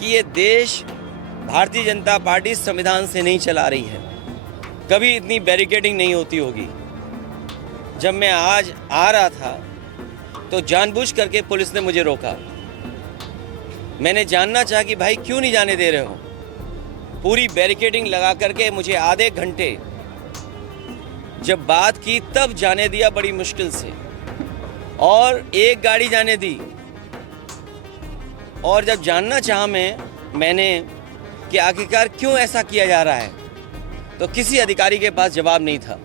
कि ये देश भारतीय जनता पार्टी संविधान से नहीं चला रही है। कभी इतनी बैरिकेडिंग नहीं होती होगी। जब मैं आज आ रहा था तो जानबूझ करके पुलिस ने मुझे रोका। मैंने जानना चाहा कि भाई क्यों नहीं जाने दे रहे हो। पूरी बैरिकेडिंग लगा करके मुझे आधे घंटे जब बात की तब जाने दिया बड़ी मुश्किल से, और एक गाड़ी जाने दी। और जब जानना चाहा मैंने कि आखिरकार क्यों ऐसा किया जा रहा है, तो किसी अधिकारी के पास जवाब नहीं था।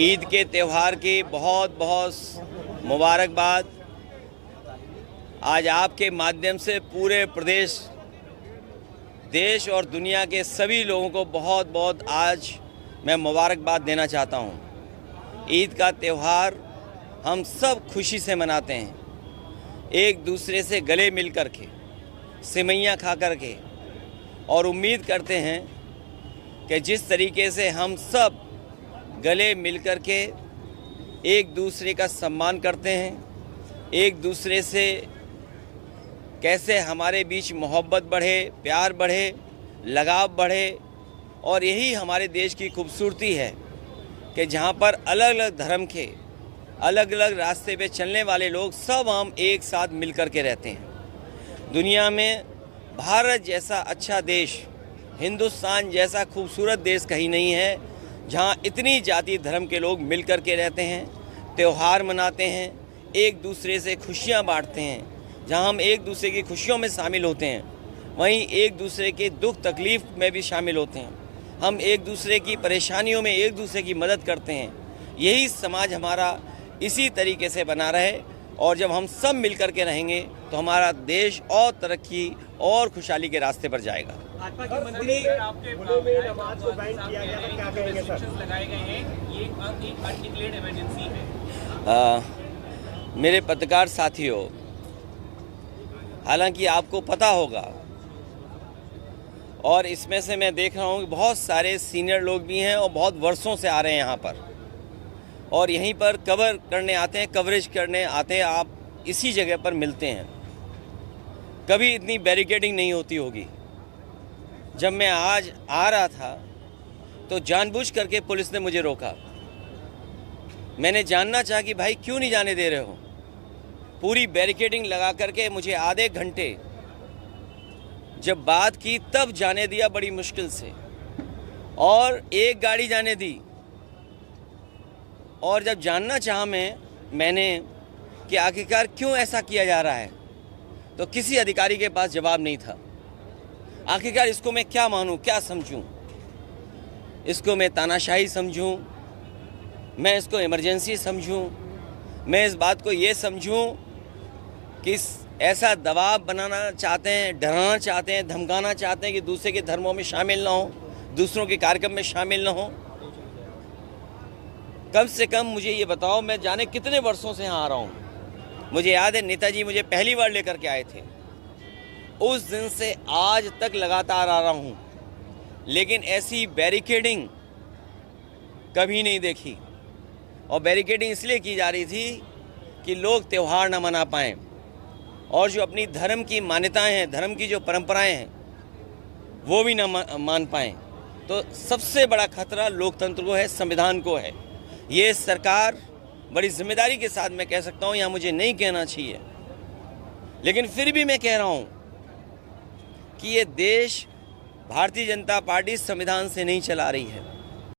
ईद के त्यौहार की बहुत बहुत मुबारकबाद। आज आपके माध्यम से पूरे प्रदेश, देश और दुनिया के सभी लोगों को बहुत बहुत आज मैं मुबारकबाद देना चाहता हूँ। ईद का त्यौहार हम सब खुशी से मनाते हैं, एक दूसरे से गले मिल कर के, सिवैयाँ खा कर के, और उम्मीद करते हैं कि जिस तरीके से हम सब गले मिल कर के एक दूसरे का सम्मान करते हैं, एक दूसरे से कैसे हमारे बीच मोहब्बत बढ़े, प्यार बढ़े, लगाव बढ़े। और यही हमारे देश की खूबसूरती है कि जहाँ पर अलग अलग धर्म के, अलग अलग रास्ते पे चलने वाले लोग सब हम एक साथ मिल कर के रहते हैं। दुनिया में भारत जैसा अच्छा देश, हिंदुस्तान जैसा खूबसूरत देश कहीं नहीं है जहाँ इतनी जाति धर्म के लोग मिल कर के रहते हैं, त्यौहार मनाते हैं, एक दूसरे से खुशियाँ बांटते हैं। जहाँ हम एक दूसरे की खुशियों में शामिल होते हैं, वहीं एक दूसरे के दुख तकलीफ़ में भी शामिल होते हैं। हम एक दूसरे की परेशानियों में एक दूसरे की मदद करते हैं। यही समाज हमारा इसी तरीके से बना रहे, और जब हम सब मिल कर के रहेंगे तो हमारा देश और तरक्की और खुशहाली के रास्ते पर जाएगा। भाजपा के मंत्री आपके नमाज को बैन किया गया था, क्या कहेंगे सर? लगाए गए हैं, ये एक अनडिक्लेयर्ड इमरजेंसी है। मेरे पत्रकार साथियों, हालांकि आपको पता होगा, और इसमें से मैं देख रहा हूँ कि बहुत सारे सीनियर लोग भी हैं और बहुत वर्षों से आ रहे हैं यहाँ पर, और यहीं पर कवर करने आते हैं, कवरेज करने आते हैं। आप इसी जगह पर मिलते हैं। कभी इतनी बैरिकेडिंग नहीं होती होगी। जब मैं आज आ रहा था तो जानबूझ करके पुलिस ने मुझे रोका। मैंने जानना चाहा कि भाई क्यों नहीं जाने दे रहे हो। पूरी बैरिकेडिंग लगा करके मुझे आधे घंटे जब बात की तब जाने दिया बड़ी मुश्किल से, और एक गाड़ी जाने दी। और जब जानना चाहा मैंने कि आखिरकार क्यों ऐसा किया जा रहा है, तो किसी अधिकारी के पास जवाब नहीं था। आखिरकार इसको मैं क्या मानूं, क्या समझूं? इसको मैं तानाशाही समझूं, मैं इसको इमरजेंसी समझूं, मैं इस बात को ये समझूं कि ऐसा दबाव बनाना चाहते हैं, डराना चाहते हैं, धमकाना चाहते हैं कि दूसरे के धर्मों में शामिल ना हो, दूसरों के कार्यक्रम में शामिल ना हो। कम से कम मुझे ये बताओ, मैं जाने कितने वर्षों से यहाँ आ रहा हूँ। मुझे याद है नेताजी मुझे पहली बार लेकर के आए थे, उस दिन से आज तक लगातार आ रहा हूँ, लेकिन ऐसी बैरिकेडिंग कभी नहीं देखी। और बैरिकेडिंग इसलिए की जा रही थी कि लोग त्यौहार ना मना पाएँ, और जो अपनी धर्म की मान्यताएं हैं, धर्म की जो परंपराएं हैं, वो भी ना मान पाएँ। तो सबसे बड़ा खतरा लोकतंत्र को है, संविधान को है। ये सरकार बड़ी जिम्मेदारी के साथ, मैं कह सकता हूँ, यहाँ मुझे नहीं कहना चाहिए, लेकिन फिर भी मैं कह रहा हूँ कि ये देश भारतीय जनता पार्टी संविधान से नहीं चला रही है।